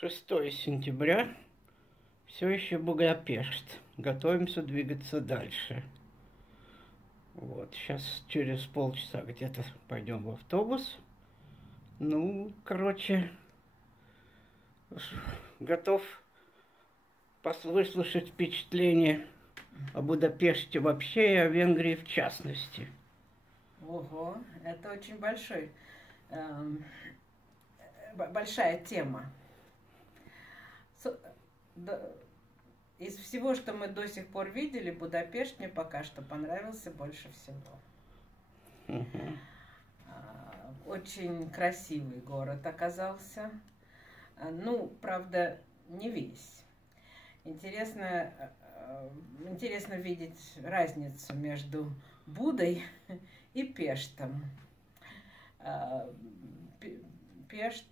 6 сентября. Все еще Будапешт. Готовимся двигаться дальше. Вот, сейчас через полчаса где-то пойдем в автобус. Ну, короче, готов выслушать впечатление о Будапеште вообще и о Венгрии в частности. Ого, это очень большая тема. Из всего, что мы до сих пор видели, Будапешт мне пока что понравился больше всего. Очень красивый город оказался. Ну, правда, не весь. Интересно видеть разницу между Будой и Пештом. Пешт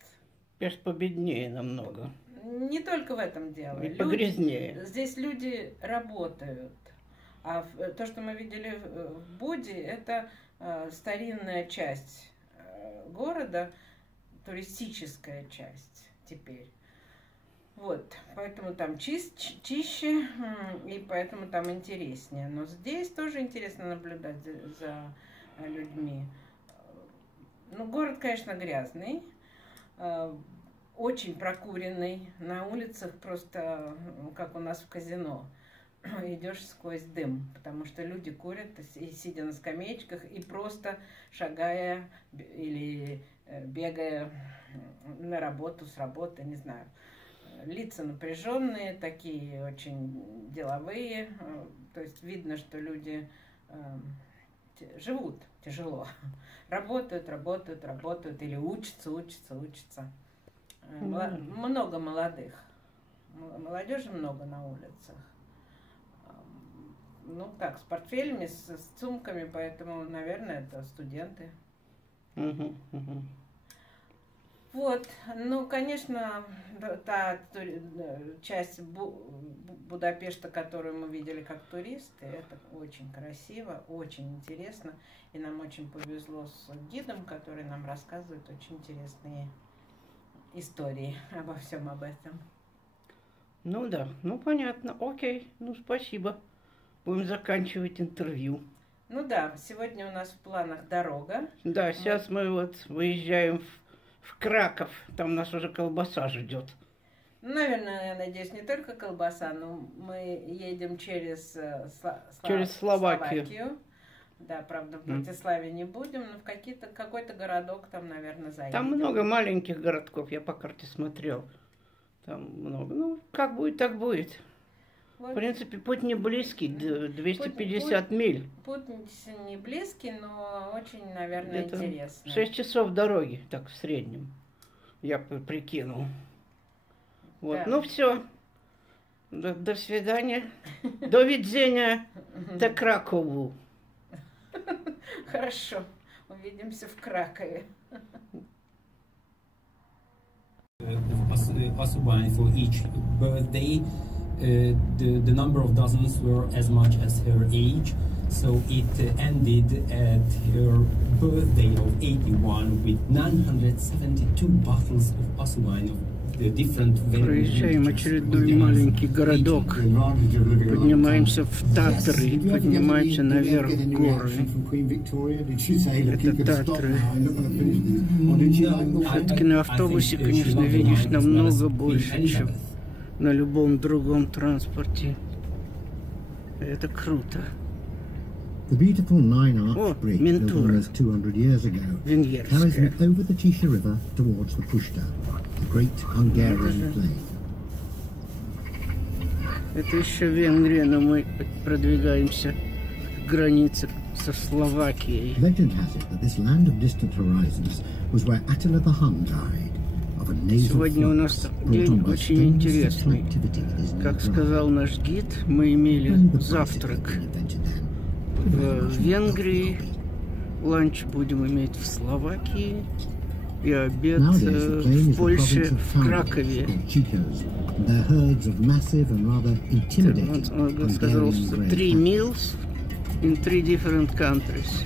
победнее намного. Не только в этом дело. И погрязнее. Здесь люди работают. А то, что мы видели в Буде, это старинная часть города, туристическая часть теперь. Вот, поэтому там чище, и поэтому там интереснее. Но здесь тоже интересно наблюдать за людьми. Ну, город, конечно, грязный, очень прокуренный. На улицах просто, как у нас в казино, идешь сквозь дым, потому что люди курят, и сидя на скамеечках, и просто шагая или бегая на работу, с работы, не знаю. Лица напряженные, такие очень деловые, то есть видно, что люди живут тяжело, работают или учатся. Много молодых, молодежи много на улицах. Ну так, с портфелями, с сумками, поэтому, наверное, это студенты. Вот, ну, конечно, та часть Будапешта, которую мы видели как туристы, это очень красиво, очень интересно. И нам очень повезло с гидом, который нам рассказывает очень интересные истории обо всем об этом. Ну да, ну понятно, окей, ну спасибо. Будем заканчивать интервью. Ну да, сегодня у нас в планах дорога. Да, сейчас мы вот выезжаем в Краков, там нас уже колбаса ждет. Наверное, я надеюсь, не только колбаса, но мы едем через Словакию. Да, правда, в Братиславе не будем, но в какой-то городок там, наверное, заедем. Там много маленьких городков, я по карте смотрел. Там много. Ну, как будет, так будет. Вот. В принципе, путь не близкий, 250 миль. Путь не близкий, но очень, наверное, интересный. 6 часов дороги, так в среднем, я прикинул. Вот, да. Ну все, до свидания, до видения, до Кракову. Хорошо, увидимся в Кракове. For each birthday. The number of dozens were as much as her age, so it ended at her birthday of 81 with 972 bottles of Oswine of the different Проезжаем очередной маленький городок, поднимаемся в Татры, поднимаемся наверх в горы. Это Татры. Все-таки на автобусе, конечно, видишь намного больше, чем на любом другом транспорте. Это круто. The beautiful nine-arch bridge built almost 200 years ago carries me over the Tisza River towards the Puszta, the great Hungarian plain. Это еще Венгрия, но мы продвигаемся к границе со Словакией. Legend has it that this land of distant horizons was where Attila the Hun died. Сегодня у нас день очень интересный. Как сказал наш гид, мы имели завтрак в Венгрии, ланч будем иметь в Словакии и обед в Польше, в Кракове. Он сказал, 3 meals in 3 different countries.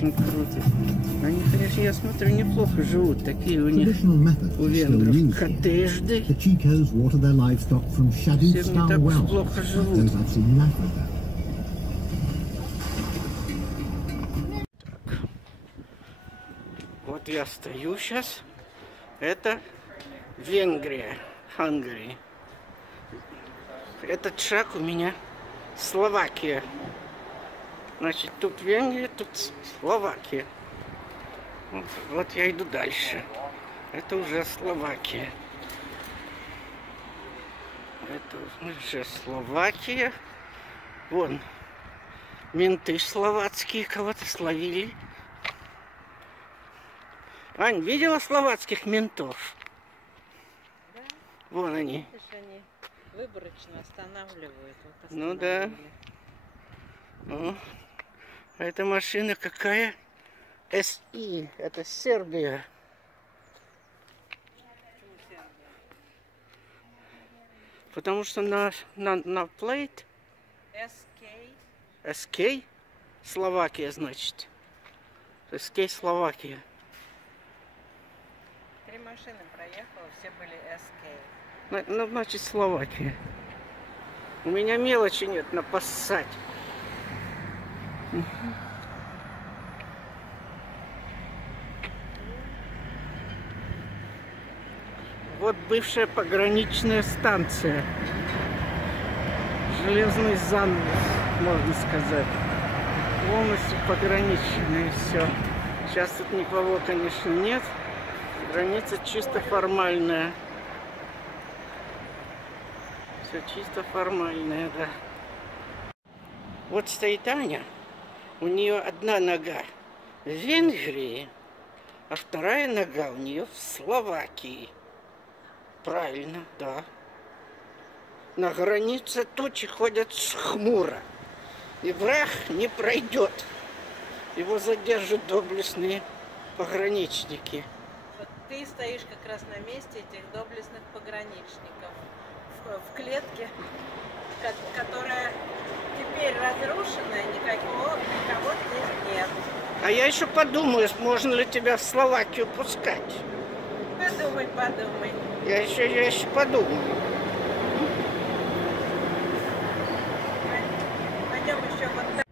очень круто. Они, конечно, я смотрю, неплохо живут. Такие у них, у венгров, коттеджи. Все не так уж плохо живут. Так. Вот я стою сейчас. Это Венгрия, Hungary. Этот шаг у меня Словакия. Значит, тут Венгрия, тут Словакия. Вот я иду дальше. Это уже Словакия. Это уже Словакия. Вон, менты словацкие кого-то словили. Ань, видела словацких ментов? Да. Вон они. Видишь, они выборочно останавливают. Вот ну да. О, а эта машина какая? СИ. Это Сербия. Потому что на плейт СК Словакия, значит. СК Словакия. 3 машины проехало, все были СК. Ну, значит, Словакия. У меня мелочи нет на поссать. Вот бывшая пограничная станция. Железный занавес, можно сказать. Полностью пограничный, все. Сейчас тут никого, конечно, нет. Граница чисто формальная. Все чисто формальное, да. Вот стоит Аня. У нее одна нога в Венгрии, а вторая нога у нее в Словакии. Правильно, да. На границе тучи ходят хмуро. И враг не пройдет. Его задержат доблестные пограничники. Вот ты стоишь как раз на месте этих доблестных пограничников. В клетке, которая теперь разрушенная, никого здесь нет. А я еще подумаю, можно ли тебя в Словакию пускать. Подумай. Я еще подумаю. Пойдем еще вот так.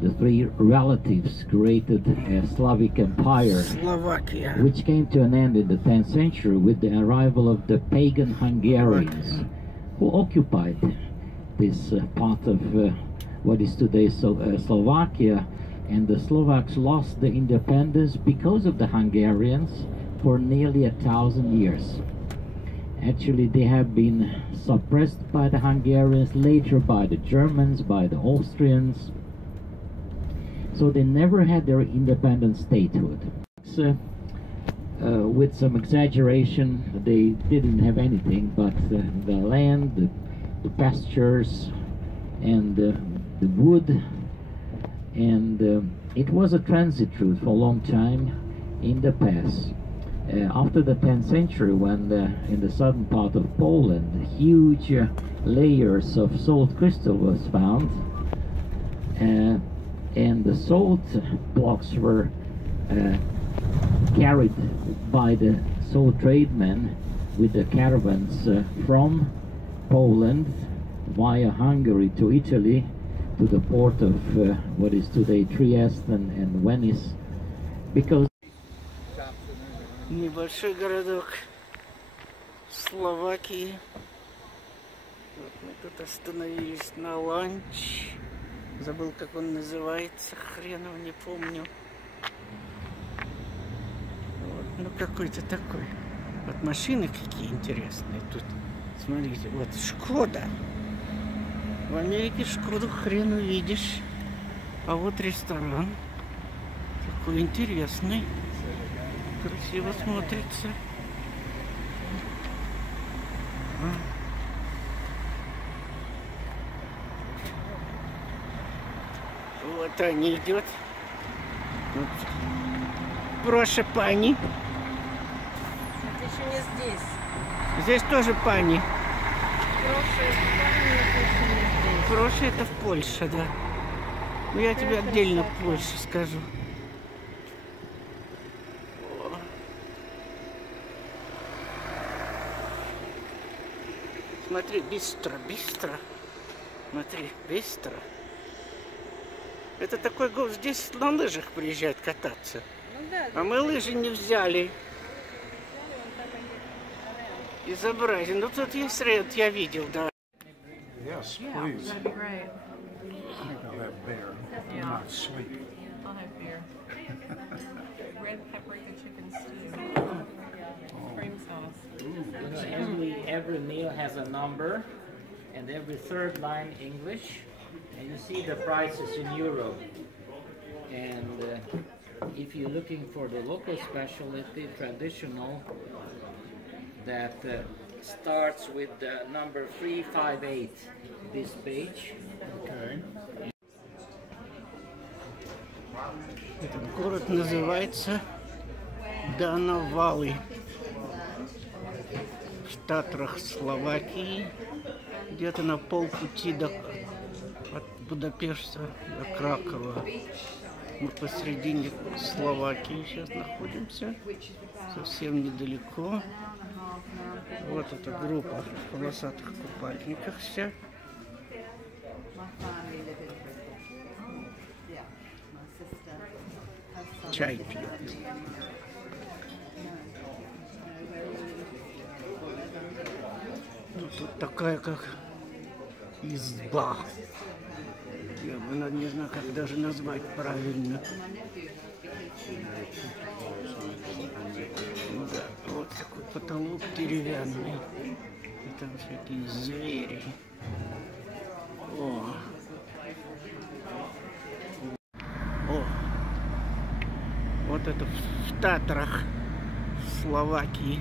The 3 relatives created a Slavic empire, Slovakia, which came to an end in the 10th century with the arrival of the pagan Hungarians, who occupied this part of what is today Slovakia, and the Slovaks lost the independence because of the Hungarians for nearly 1,000 years. Actually, they have been suppressed by the Hungarians, later by the Germans, by the Austrians. So they never had their independent statehood. With some exaggeration, they didn't have anything but the land, the pastures, and the wood. And it was a transit route for a long time in the past. After the 10th century, when in the southern part of Poland, huge layers of salt crystal was found, and the salt blocks were carried by the salt tradesmen with the caravans from Poland via Hungary to Italy, to the port of what is today Trieste and Venice, because небольшой городок Словакии. Вот мы тут остановились на ланч. Забыл, как он называется, хрен его не помню. Вот, ну какой-то такой. Вот машины какие интересные тут. Смотрите, вот Шкода. В Америке Шкоду хрен увидишь. А вот ресторан. Такой интересный. Красиво смотрится. Вот они идет. Вот. Прошу, пани. Это еще не здесь. Здесь тоже пани. Прошу, это еще не здесь. Прошу, это в Польше, да. Ну я тебе отдельно в Польше скажу. Смотри, быстро, быстро. Смотри, быстро. Это такой город, здесь на лыжах приезжают кататься. Ну, да, а мы лыжи не взяли. Безобразие. Ну тут есть ряд, я видел, да. Yes, please. that'd be great. I'll have beer. I'm not sleepy. I'll have beer. Red paprika chicken stew. Cream sauce. Every meal has a number, and every third line English, and you see the prices in euro. And if you're looking for the local specialty, traditional, that starts with the number 358, this page. Okay. Этот город называется Данавалы. В Татрах Словакии, где-то на полпути от Будапешта до Кракова. Мы посредине Словакии сейчас находимся, совсем недалеко. Вот эта группа в полосатых купальниках вся. Чай пьет. Ну, тут такая, как изба. Я бы не знаю, как даже назвать правильно. Да, вот такой потолок деревянный. И там всякие звери. О! Вот это в Татрах Словакии.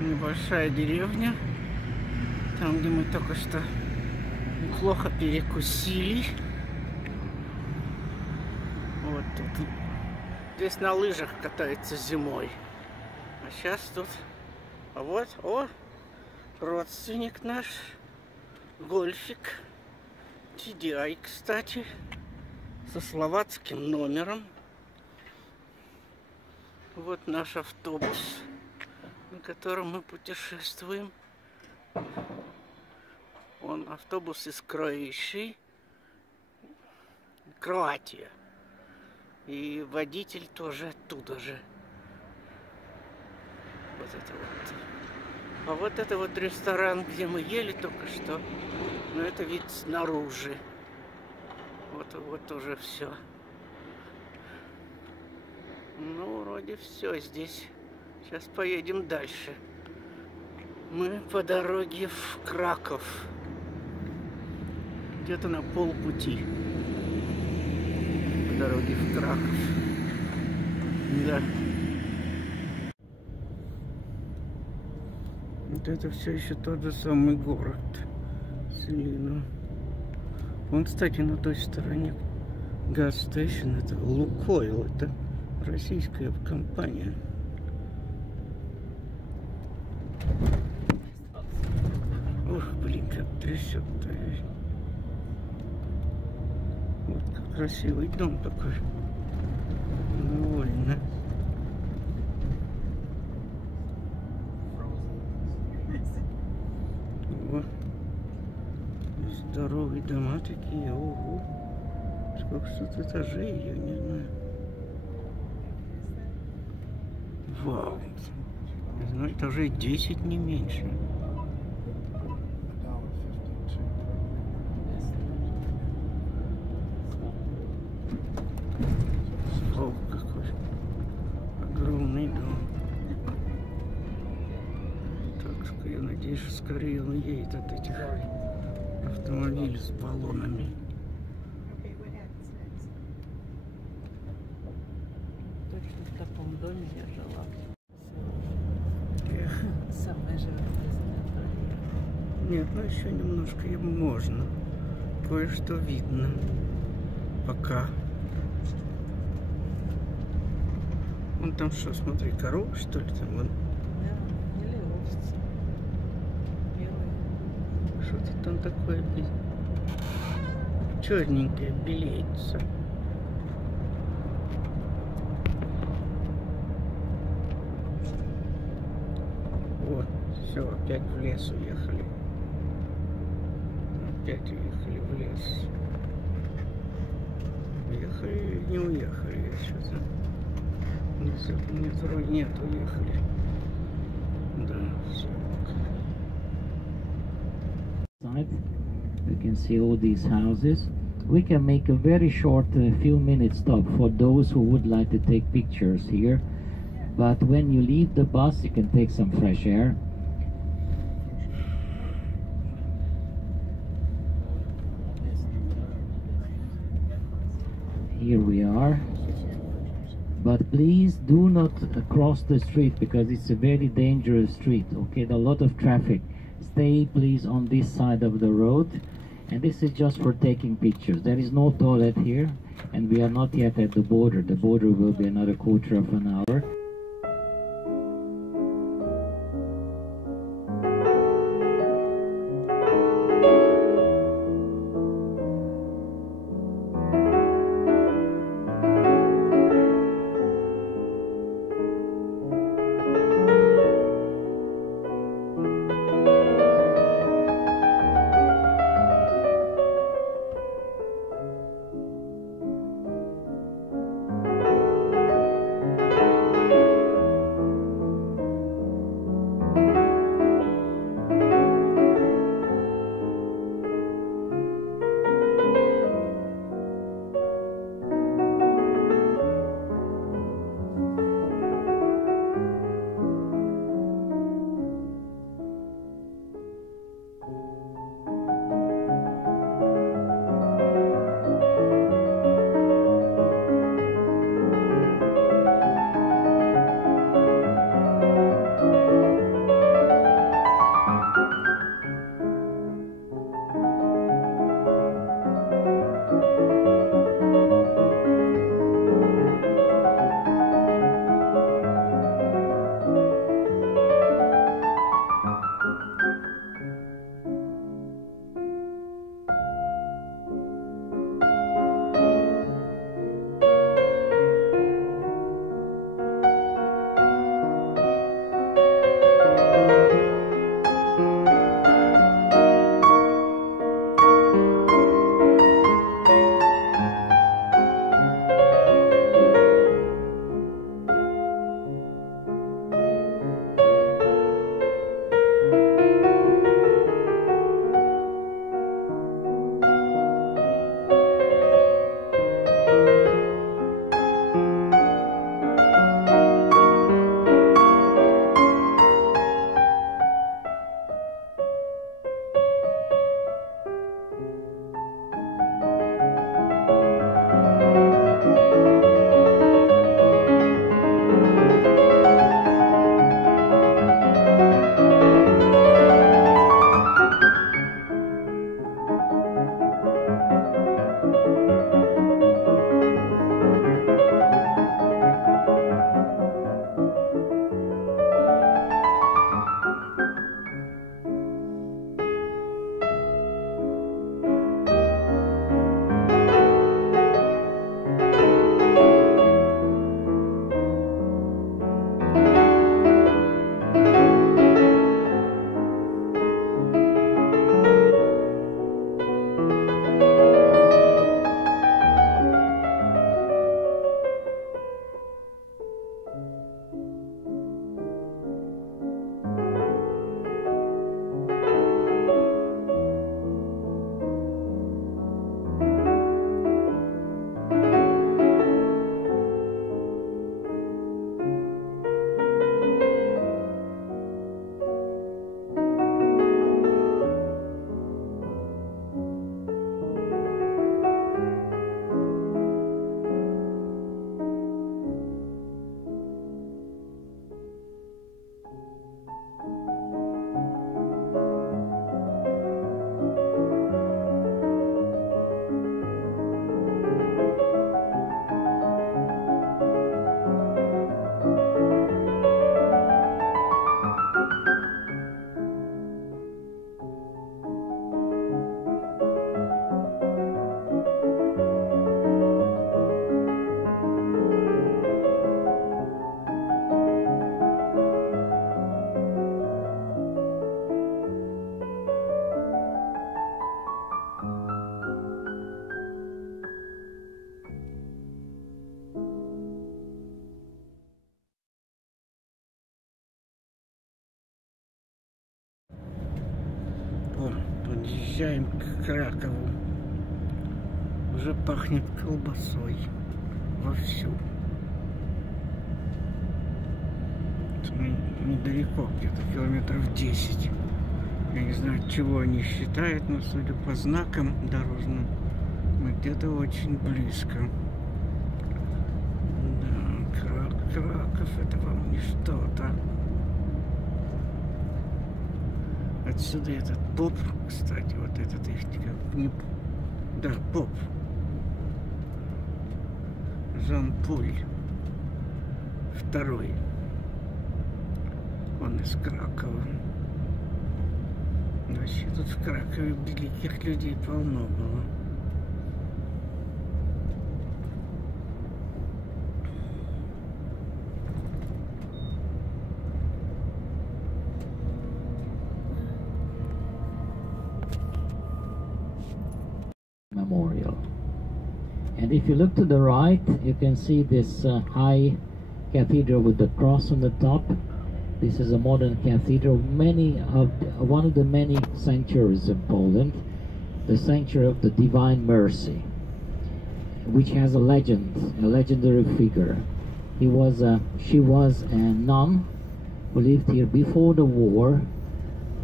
Небольшая деревня. Там, где мы только что неплохо перекусили. Вот тут. Здесь на лыжах катается зимой. А сейчас тут... А вот, родственник наш. Гольфик. TDI, кстати. Со словацким номером. Вот наш автобус, на котором мы путешествуем. Он автобус из Кроатии. Кроатия. И водитель тоже оттуда же. Вот это вот. А вот это вот ресторан, где мы ели только что. Но это вид снаружи. Вот уже все. Ну, вроде все здесь. Сейчас поедем дальше. Мы по дороге в Краков. Где-то на полпути. По дороге в Краков. Да. Вот это все еще тот же самый город. Селина. Вон, кстати, на той стороне газ-стейшн. Это Лукойл. Это российская компания. Ух, блин, как трясет-то. Вот как красивый дом такой. Довольно. О, здоровые дома такие. Ого. Сколько тут этажей, я не знаю. Вау. Я знаю, этажей 10, не меньше. О, какой огромный дом. Так что я надеюсь, что скорее он едет от этих автомобилей с баллонами. Точно в таком доме я жила. Эх. Самая живописная история. Нет, ну еще немножко и можно. Кое-что видно. Пока. Вон там что, смотри, корова, что ли, там вон. Да, или овцы. Белые. Что-то там такое черненькое белеется. Вот, Все, опять в лес уехали. Опять уехали в лес. Уехали или не уехали? Я что-то... Нет, вроде нет, уехали. Да, все. You can see all these houses. We can make a very short few minute stop for those who would like to take pictures here. But when you leave the bus, you can take some fresh air. Here we are. But please do not cross the street because it's a very dangerous street. Okay, there are a lot of traffic. Stay please on this side of the road. And this is just for taking pictures. There is no toilet here, and we are not yet at the border. The border will be another quarter of an hour. Подъезжаем к Кракову. Уже пахнет колбасой вовсю. Недалеко, где-то километров 10. Я не знаю, от чего они считают, но судя по знакам дорожным, мы где-то очень близко. Да, Краков, это вам не что-то. Отсюда этот поп, кстати, вот этот их не... Да, поп. Жан-Поль II. Он из Кракова. Вообще тут в Кракове великих людей полно было. Memorial. And if you look to the right, you can see this high cathedral with the cross on the top. This is a modern cathedral. One of the many sanctuaries in Poland, the sanctuary of the Divine Mercy, which has a legendary figure. She was a nun who lived here before the war.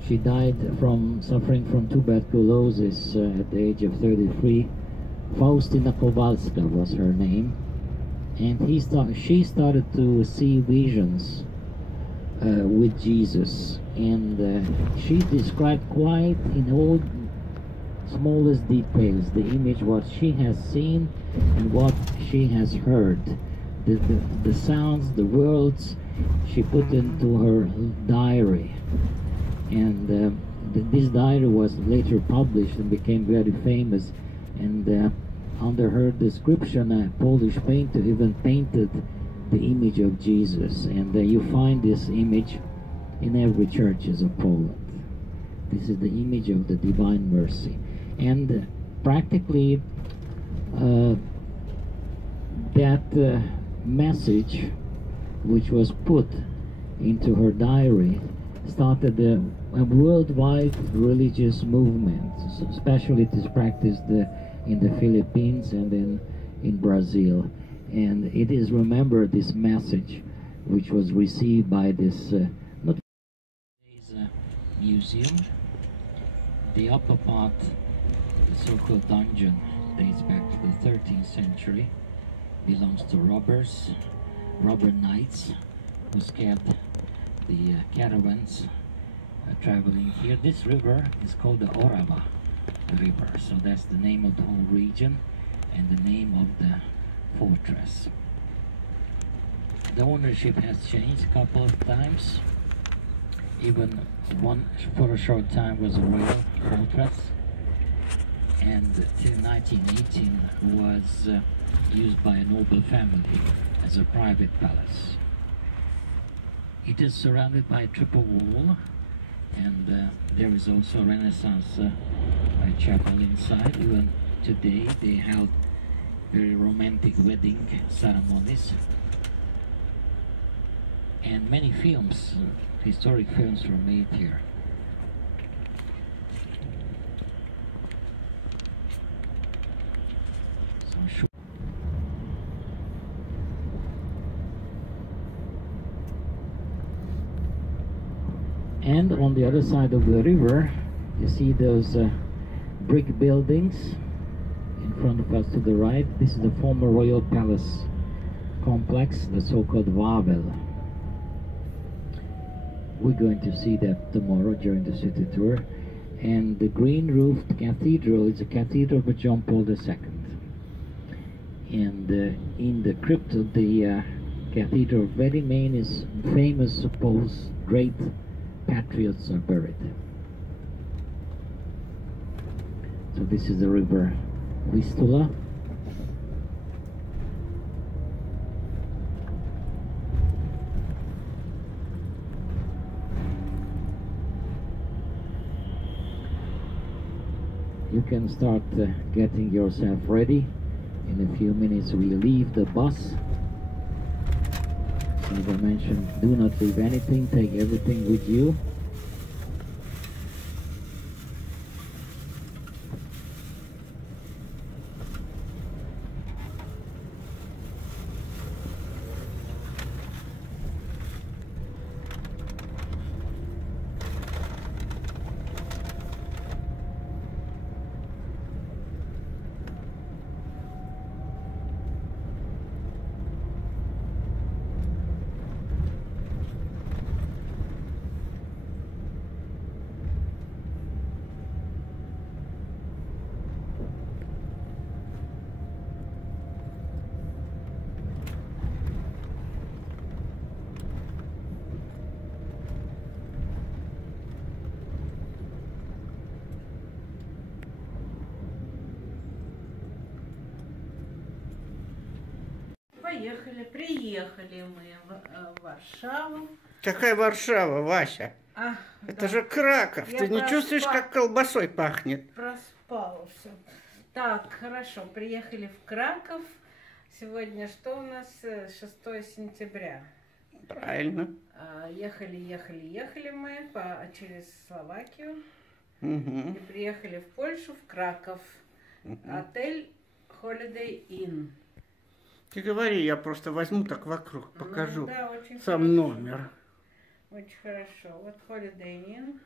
She died from suffering from tuberculosis at the age of 33. Faustina Kowalska was her name, and she started to see visions with Jesus, and she described quite in all smallest details the image, what she has seen and what she has heard, the sounds, the words she put into her diary. And this diary was later published and became very famous, and under her description a Polish painter even painted the image of Jesus, and you find this image in every churches of Poland. This is the image of the Divine Mercy, and practically that message which was put into her diary started a worldwide religious movement. Especially it is practiced in the Philippines and in Brazil. And it is remembered, this message, which was received by this museum. The upper part, the so-called dungeon, dates back to the 13th century, belongs to robber knights who scared the caravans traveling here. This river is called the Orava River, so that's the name of the whole region and the name of the fortress. The ownership has changed a couple of times. Even one for a short time was a royal fortress, and till 1918 was used by a noble family as a private palace. It is surrounded by a triple wall, and there is also a Renaissance chapel inside. Even today they held very romantic wedding ceremonies, and many films, historic films, were made here. And on the other side of the river, you see those brick buildings in front of us to the right. This is the former royal palace complex, the so-called Wawel. We're going to see that tomorrow during the city tour. And the green-roofed cathedral is a cathedral for John Paul II. And in the crypt of the cathedral, very famous supposed great patriots are buried. So this is the river Vistula. You can start getting yourself ready. In a few minutes we leave the bus. As I mentioned, do not leave anything, take everything with you. поехали. Приехали мы в Варшаву. Какая Варшава, Вася? Это же Краков. Ты не чувствуешь, как колбасой пахнет? Проспала все. Так, хорошо. Приехали в Краков. Сегодня что у нас? 6 сентября. Правильно. Ехали мы через Словакию. Угу. И приехали в Польшу, в Краков. Отель Holiday Inn. Ты говори, я просто возьму так вокруг, покажу. Ну, да, очень сам хорошо. Номер. Очень хорошо. Вот Holiday Inn.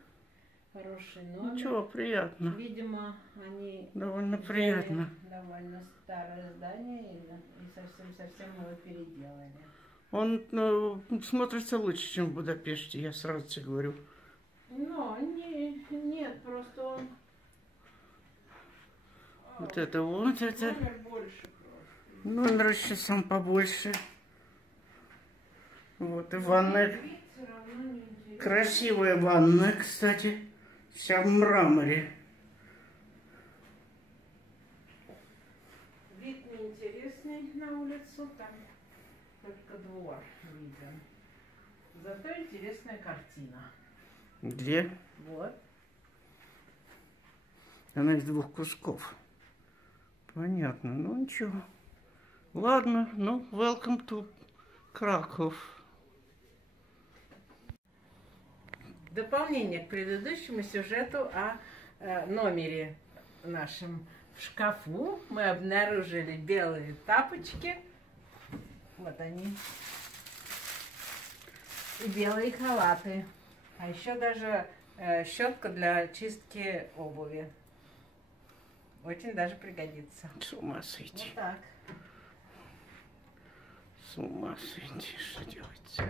Хороший номер. Ничего, приятно. Видимо, они... Довольно приятно. Довольно старое здание и совсем его переделали. Он смотрится лучше, чем в Будапеште, я сразу тебе говорю. Но нет, просто он... Вот это вот, это... Номер больше просто. Номер еще сам побольше. Вот и ванная. Красивая ванная, кстати. Вся в мраморе. Вид неинтересный на улицу, там только двор виден. Зато интересная картина. Где? Вот. Она из 2 кусков. Понятно, ну ничего. Ладно, ну, welcome to Krakow. В дополнение к предыдущему сюжету о номере нашем, в шкафу мы обнаружили белые тапочки. Вот они. И белые халаты. А еще даже щетка для чистки обуви. Очень даже пригодится. С ума сойти. Вот так. С ума сойти, что делать?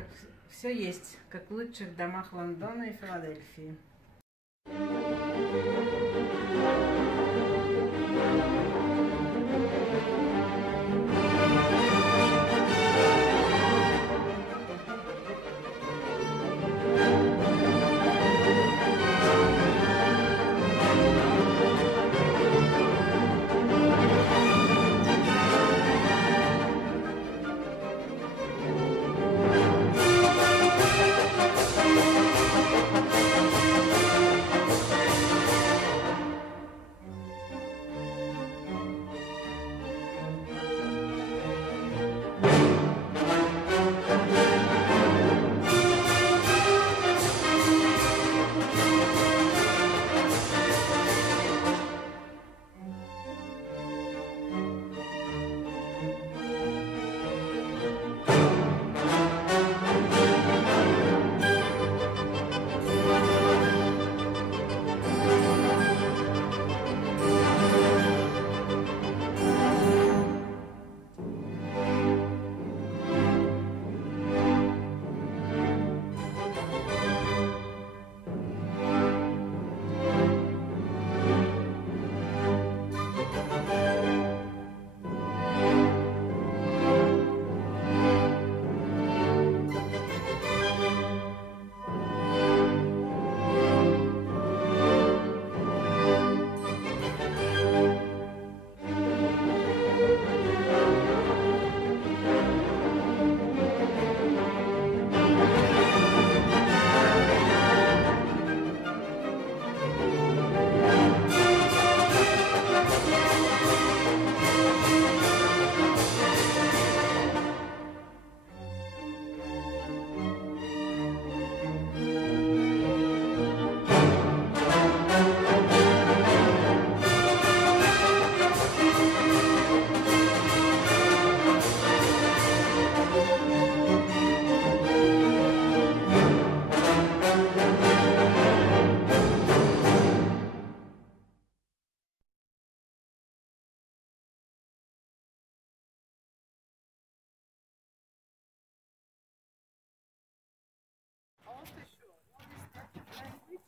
Все есть, как в лучших домах Лондона и Филадельфии.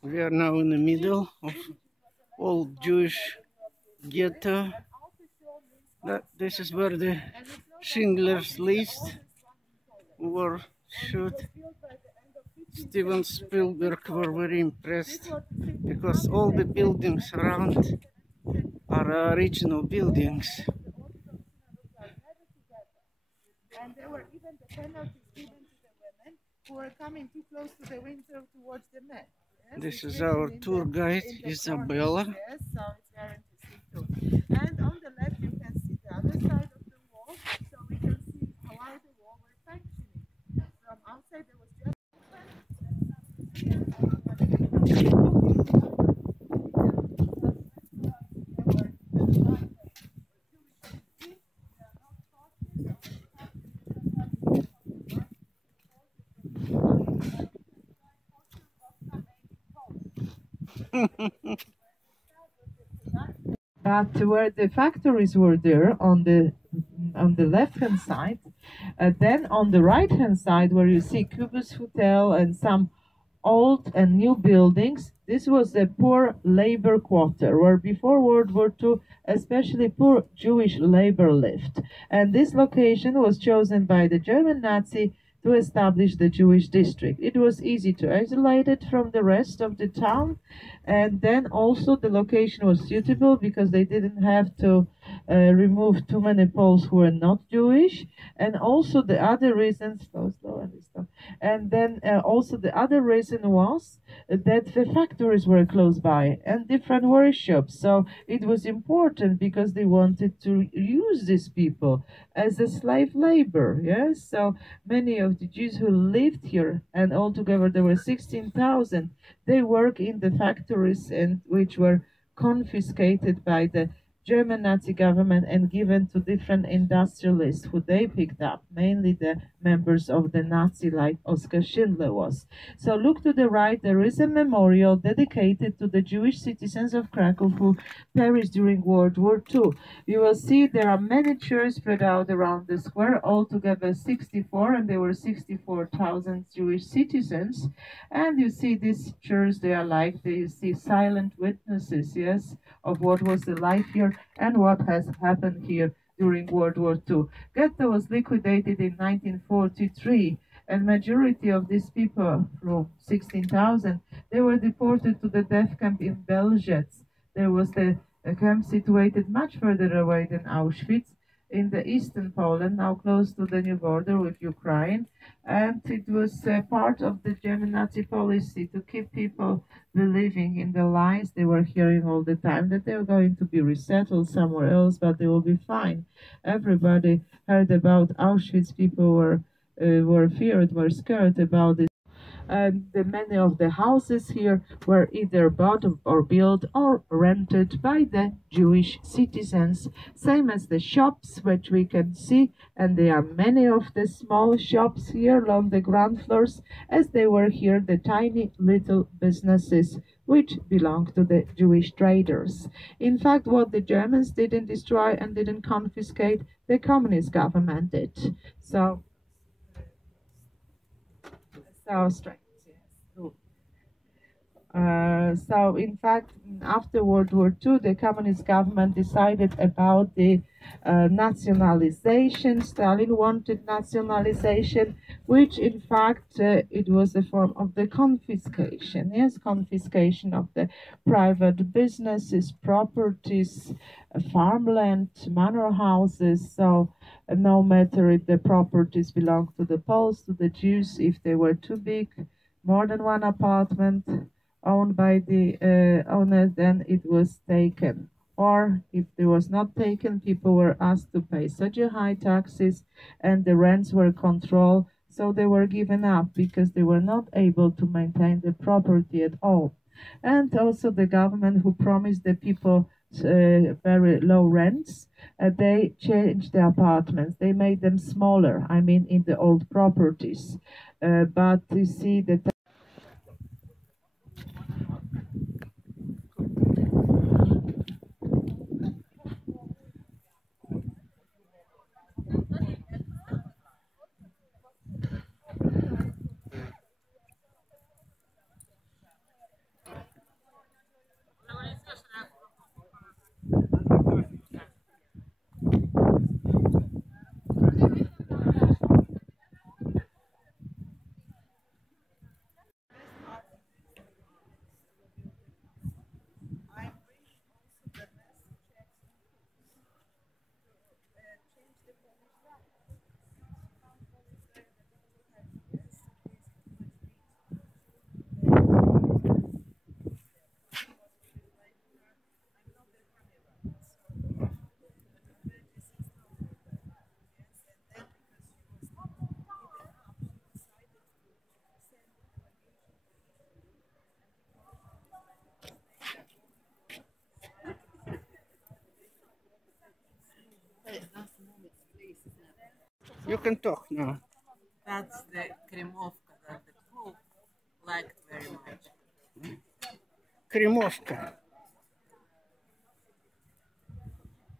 We are now in the middle of old Jewish ghetto. This is where the Schindler's List were shot. Steven Spielberg were very impressed because all the buildings around are original buildings. And there were even the penalties given to the women who were coming too close to the window towards the men. Yes? This is our tour guide, Isabella. Yes, so it's guaranteed too. And on the left you can see the other side of the wall, so we can see how the wall were functioning. From outside there was just but where the factories were there on the left-hand side, then on the right-hand side where you see Kubus Hotel and some old and new buildings, this was a poor labor quarter where before World War II especially poor Jewish labor lived, and this location was chosen by the German Nazi to establish the Jewish district. It was easy to isolate it from the rest of the town, and then also the location was suitable because they didn't have to remove too many Poles who were not Jewish, and also the other reason, and then also the other reason was that the factories were close by and different workshops, so it was important because they wanted to use these people as a slave labor. Yes, so many of the Jews who lived here, and altogether there were 16,000, they work in the factories and which were confiscated by the German Nazi government and given to different industrialists who they picked up, mainly the members of the Nazi like Oskar Schindler was. So look to the right, there is a memorial dedicated to the Jewish citizens of Krakow who perished during World War II. You will see there are many chairs spread out around the square, altogether 64, and there were 64,000 Jewish citizens. And you see these chairs, they are like, you see silent witnesses, yes, of what was the life here and what has happened here during World War II. Ghetto was liquidated in 1943, and majority of these people, from 16,000, they were deported to the death camp in Belzec. There was a camp situated much further away than Auschwitz, in the eastern Poland, now close to the new border with Ukraine, and it was part of the German Nazi policy to keep people believing in the lies they were hearing all the time, that they were going to be resettled somewhere else, but they will be fine. Everybody heard about Auschwitz, people were feared, were scared about it. And many of the houses here were either bought or built or rented by the Jewish citizens, same as the shops which we can see, and there are many of the small shops here on the ground floors, as they were here the tiny little businesses which belonged to the Jewish traders. In fact, what the Germans didn't destroy and didn't confiscate, the communist government did. So strange. So in fact, after World War II, the communist government decided about the nationalization. Stalin wanted nationalization, which in fact it was a form of the confiscation. Yes, confiscation of the private businesses, properties, farmland, manor houses. So no matter if the properties belonged to the Poles, to the Jews, if they were too big, more than one apartment owned by the owner, then it was taken. Or if it was not taken, people were asked to pay such a high taxes and the rents were controlled, so they were given up because they were not able to maintain the property at all. And also the government, who promised the people very low rents, they changed the apartments. They made them smaller, I mean in the old properties. But you see that You can talk now. That's the Kremovka that the Pope liked very much. Kremovka.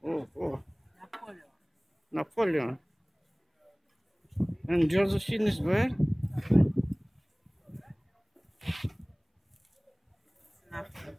Oh, oh. Napoleon. Napoleon. And Josephine is where? Napoleon.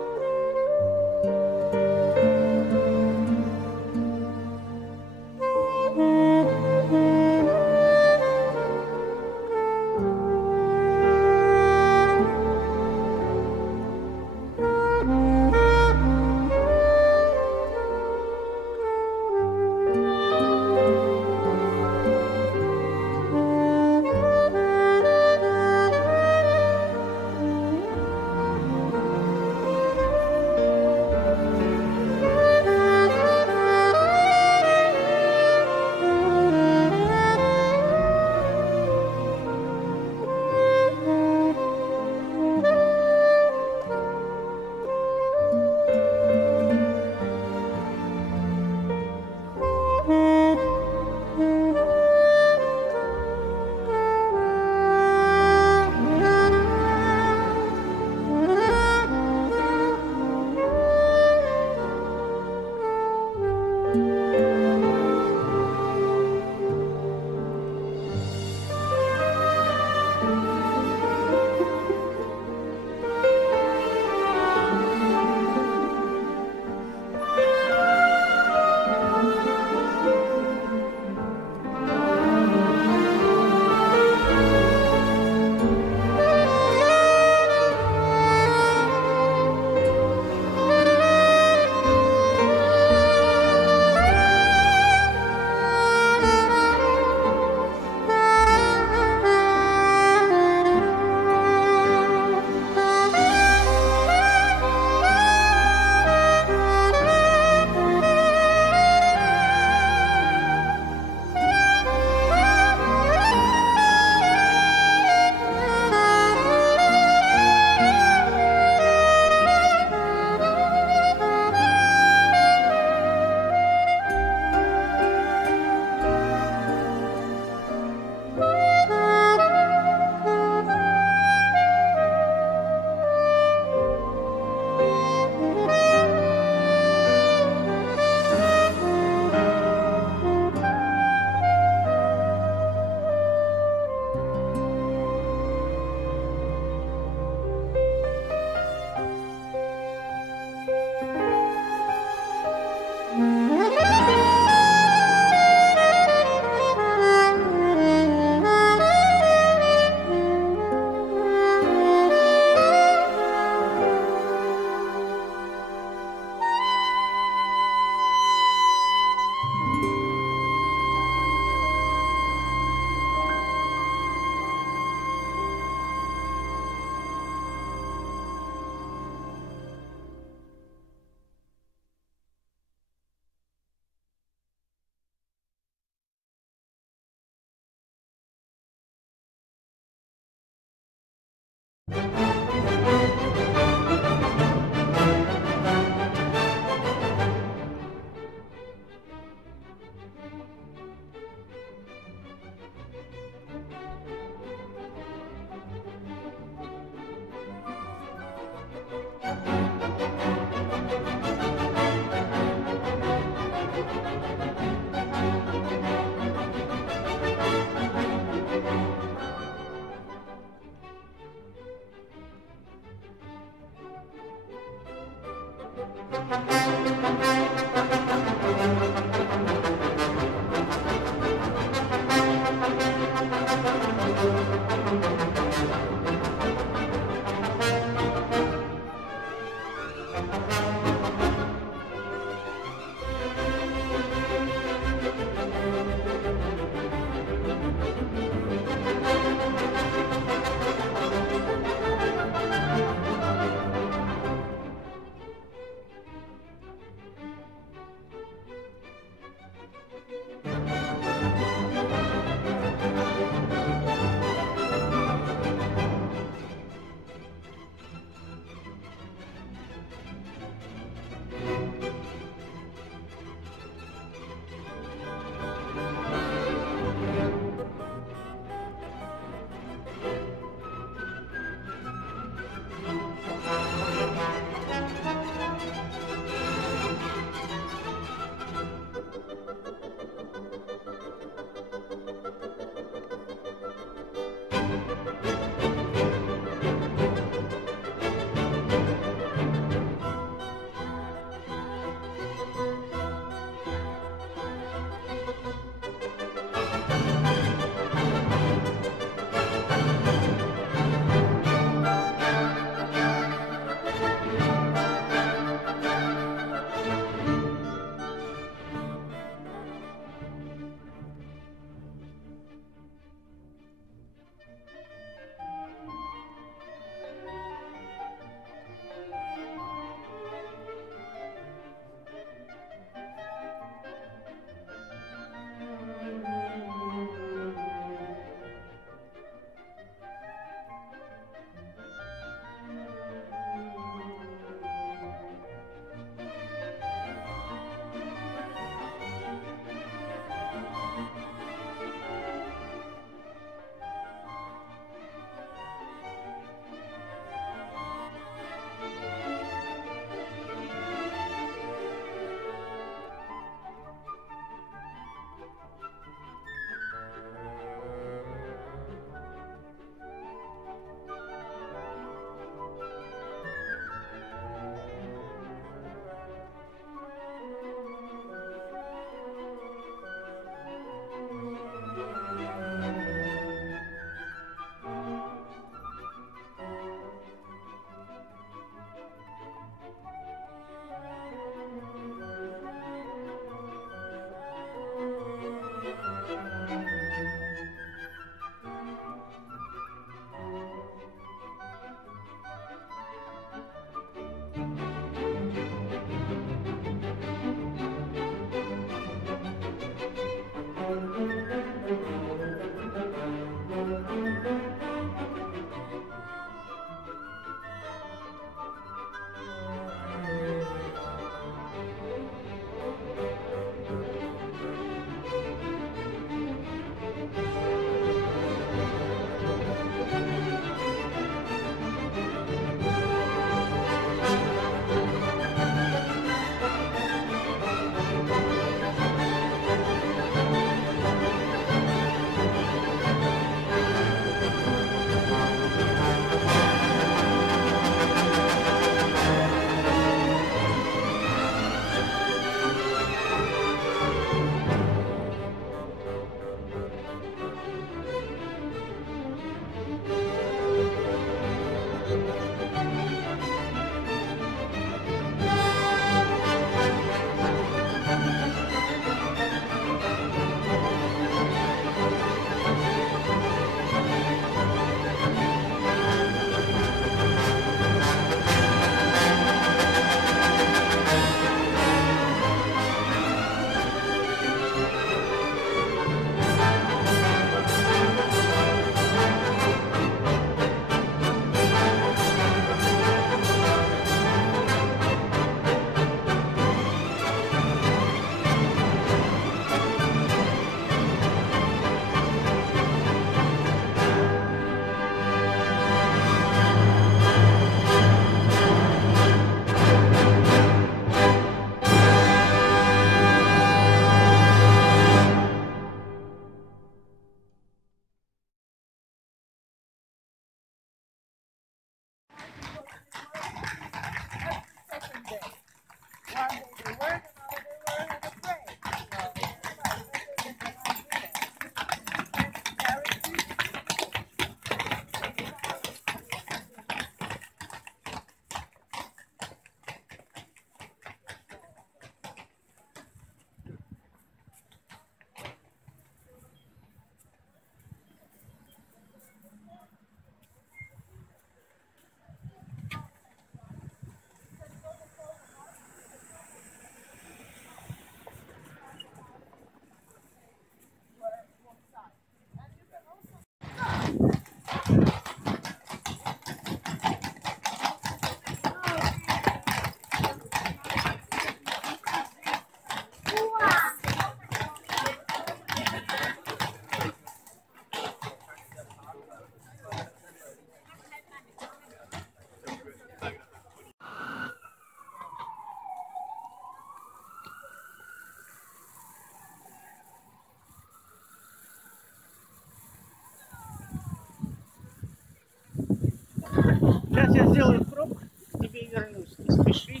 Сейчас я сделаю пробку, к тебе вернусь. Не спеши.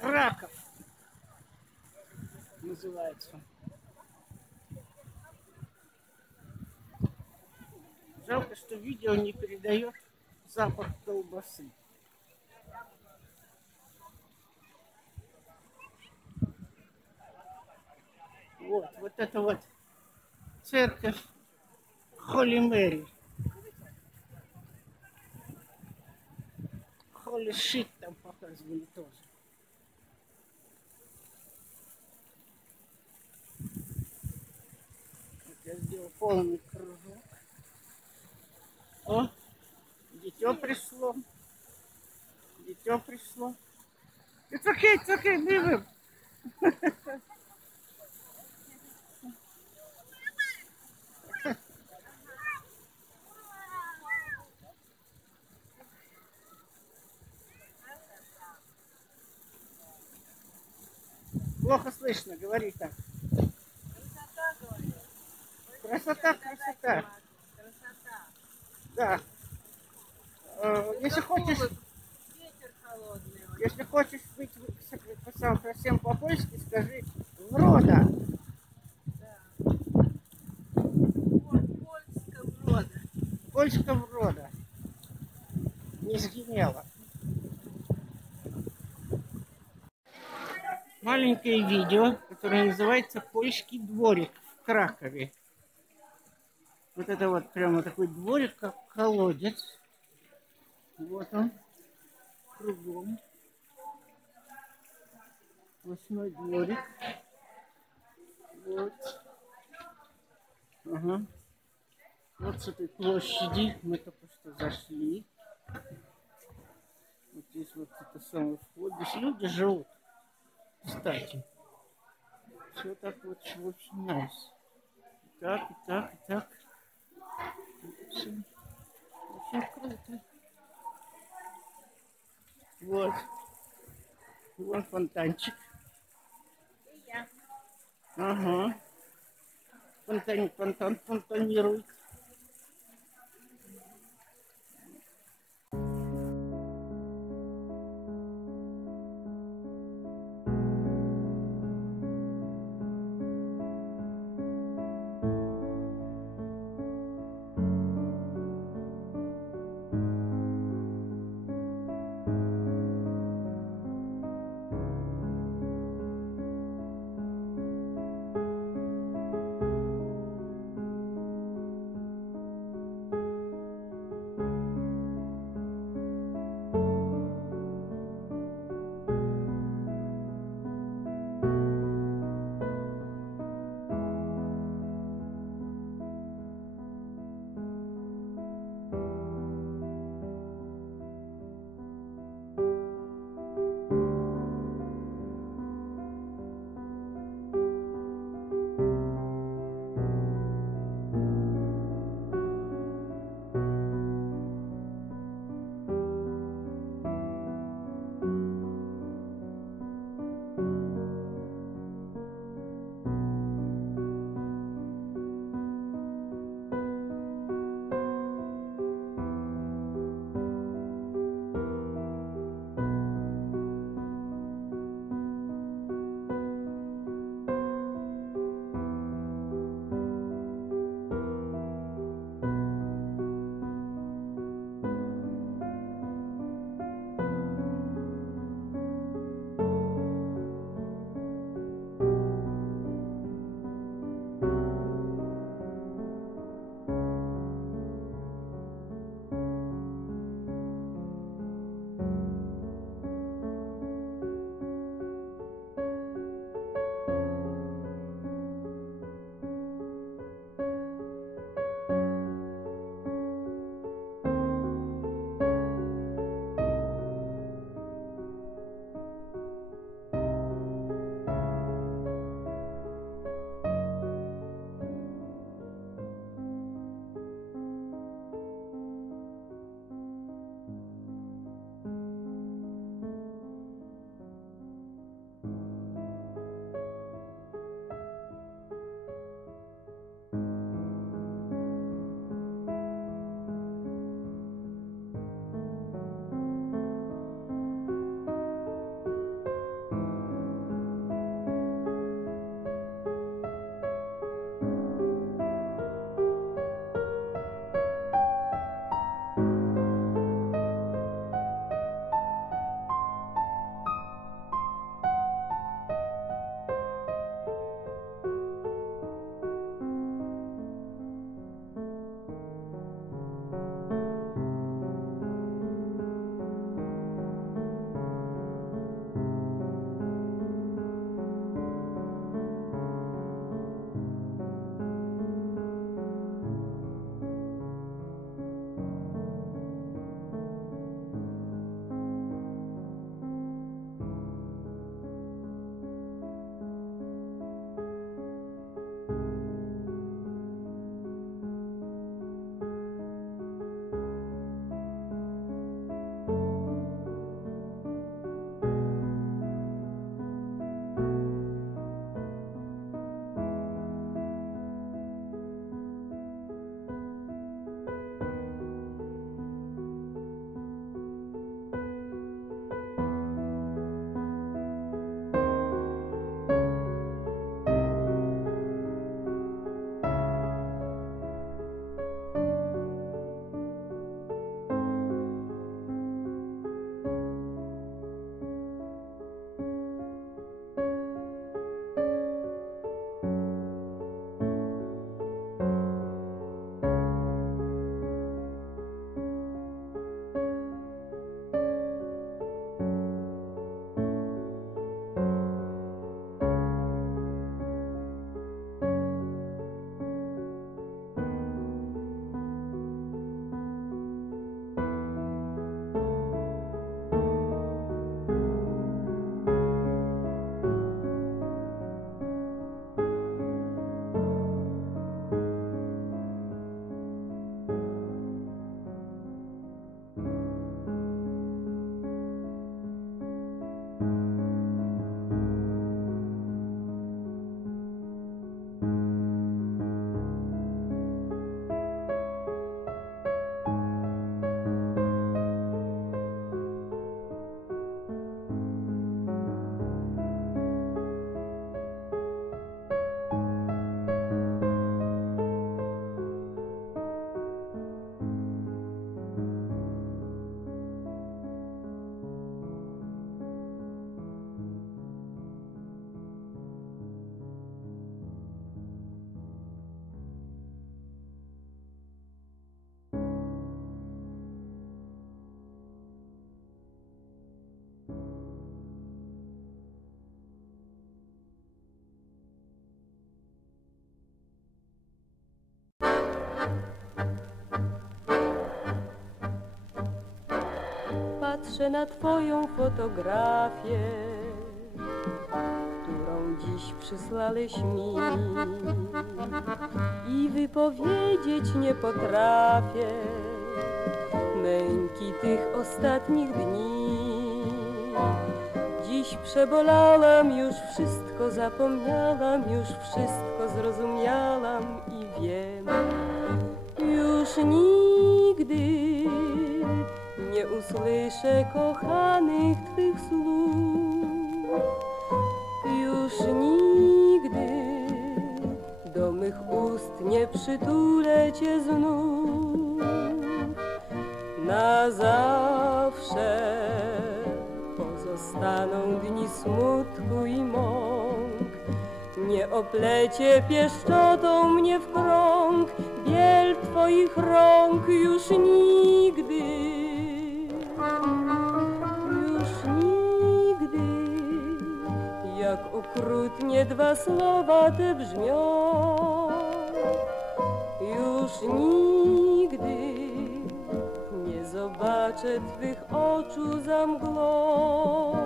Краков называется. Жалко, что видео не передает запах колбасы. Вот это вот церковь Холли Мэри. Холли Шит там показывали тоже. Вот я сделал полный кружок. О, дитё пришло. Дитё пришло. It's okay, leave him. Плохо слышно, говори так. Красота, красота. Да. Если хочешь быть совсем по-польски, скажи врода. Польска врода. Не сгинела. Маленькое видео, которое называется «Польский дворик» в Кракове. Вот это вот прямо такой дворик, как колодец. Вот он, кругом. 8-й дворик. Вот. Ага. Вот с этой площади мы только что зашли. Вот здесь вот это самый вход. Здесь люди живут, кстати. Все так вот очень nice. Так, и так, и так. Все очень круто. Вот. Вон фонтанчик. Ага. Фонтан фонтанирует. patrzę na twoją fotografię, którą dziś przysłałeś mi i wypowiedzieć nie potrafię męki tych ostatnich dni. Dziś przebolałam, już wszystko zapomniałam, już wszystko zrozumiałam i wiem, już nigdy nie usłyszę kochanych twych słów. Już nigdy do mych ust nie przytulę cię znów. Na zawsze pozostaną dni smutku i mąk. Nie oplecie pieszczotą mnie w krąg biel twoich rąk. Już nigdy, już nigdy, jak okrutnie dwa słowa te brzmią. Już nigdy nie zobaczę twych oczu za mglą.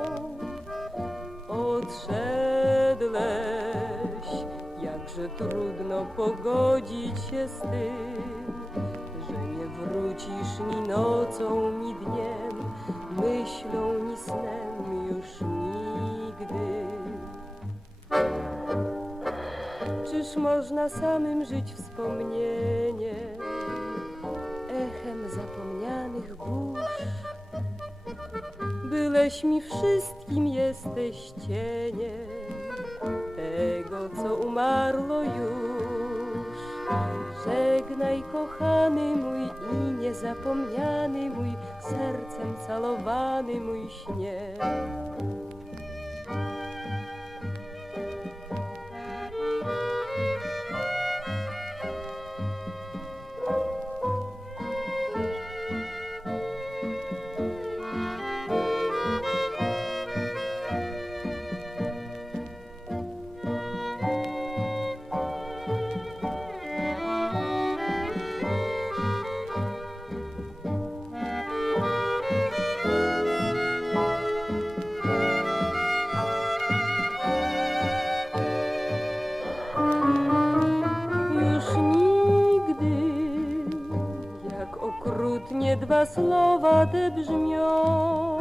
Odszedłeś, jakże trudno pogodzić się z tym, że nie wrócisz ni nocą, ni dniem, myślą, ni snem, już nigdy. Czyż można samym żyć wspomnieniem, echem zapomnianych burz? Byleś mi wszystkim, jesteś cieniem tego, co umarło już. Żegnaj, kochany mój i niezapomniany mój, sercem calowany mój śnie. Okrutnie dwa słowa te brzmią.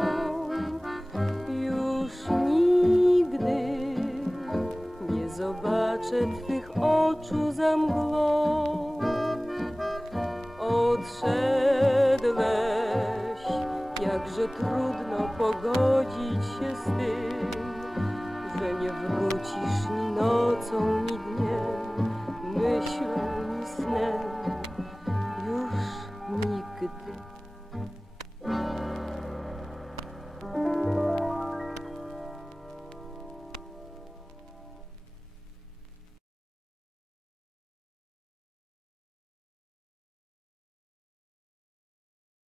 Już nigdy nie zobaczę twych oczu za mglą. Odszedłeś, jakże trudno pogodzić się z tym, że nie wrócisz ni nocą, ni dniem, myślą, ni snem. Już nigdy.